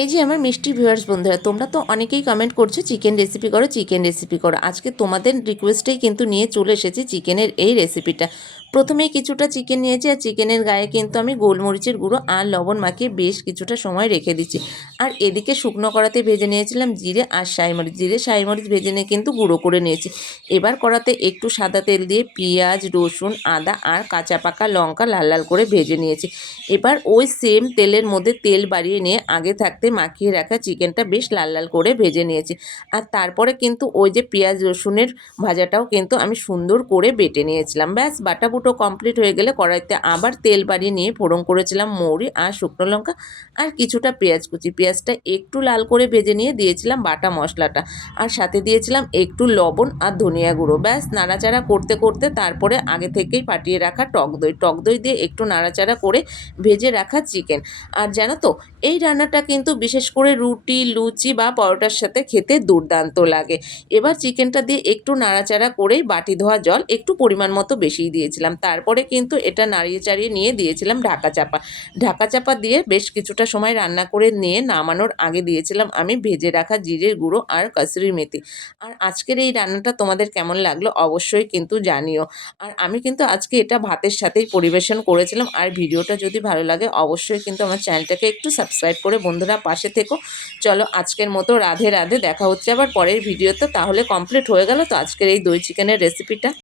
এই যে আমার মিষ্টি ভিউয়ার্স বন্ধুরা, তোমরা তো অনেকেই কমেন্ট করছো চিকেন রেসিপি করো, চিকেন রেসিপি করো। আজকে তোমাদের রিকোয়েস্টেই কিন্তু নিয়ে চলে এসেছি চিকেনের এই রেসিপিটা। প্রথমেই কিছুটা চিকেন নিয়েছি, আর চিকেনের গায়ে কিন্তু আমি গোলমরিচের গুঁড়ো আর লবণ মাখিয়ে বেশ কিছুটা সময় রেখে দিচ্ছি। আর এদিকে শুকনো কড়াতে ভেজে নিয়েছিলাম জিরে আর শাইমরিচ, জিরে শাইমরিচ ভেজে নিয়ে কিন্তু গুঁড়ো করে নিয়েছি। এবার কড়াতে একটু সাদা তেল দিয়ে পেঁয়াজ, রসুন, আদা আর কাঁচা পাকা লঙ্কা লাল লাল করে ভেজে নিয়েছি। এবার ওই সেম তেলের মধ্যে তেল বাড়িয়ে নিয়ে আগে থাকতে মাখিয়ে রাখা চিকেনটা বেশ লাল লাল করে ভেজে নিয়েছি। আর তারপরে কিন্তু ওই যে পেঁয়াজ রসুনের ভাজাটাও কিন্তু আমি সুন্দর করে বেটে নিয়েছিলাম। ব্যাস বাটা বুটো কমপ্লিট হয়ে গেলে কড়াইতে আবার তেল বাড়িয়ে নিয়ে ফোড়ন করেছিলাম মৌরি আর শুকনো লঙ্কা আর কিছুটা পেঁয়াজ কুচি। পেঁয়াজটা একটু লাল করে ভেজে নিয়ে দিয়েছিলাম বাটা মশলাটা, আর সাথে দিয়েছিলাম একটু লবণ আর ধনিয়া গুঁড়ো। ব্যাস নাড়াচাড়া করতে করতে তারপরে আগে থেকেই ফাটিয়ে রাখা টক দই দিয়ে একটু নাড়াচাড়া করে ভেজে রাখা চিকেন। আর জানো তো, এই রান্নাটা কিন্তু বিশেষ করে রুটি, লুচি বা পরোটার সাথে খেতে দুর্দান্ত লাগে। এবার চিকেনটা দিয়ে একটু নাড়াচাড়া করেই বাটি ধোয়া জল একটু পরিমাণ মতো বেশিই দিয়েছিলাম। তারপরে কিন্তু এটা নাড়িয়ে চাড়িয়ে নিয়ে দিয়েছিলাম ঢাকা চাপা দিয়ে বেশ কিছুটা সময় রান্না করে নিয়ে নামানোর আগে দিয়েছিলাম আমি ভেজে রাখা জিরের গুঁড়ো আর কসুরি মেথি। আর আজকের এই রান্নাটা তোমাদের কেমন লাগলো অবশ্যই কিন্তু জানিও। আর আমি কিন্তু আজকে এটা ভাতের সাথেই পরিবেশন করেছিলাম। আর ভিডিওটা যদি ভালো লাগে অবশ্যই কিন্তু আমার চ্যানেলটাকে একটু সাবস্ক্রাইব করে বন্ধুরা পাশে থেকো। চলো আজকের মতো রাধে রাধে, দেখা হচ্ছে আবার পরের ভিডিওতে। তাহলে কমপ্লিট হয়ে গেল তো আজকের এই দই চিকেনের রেসিপিটা।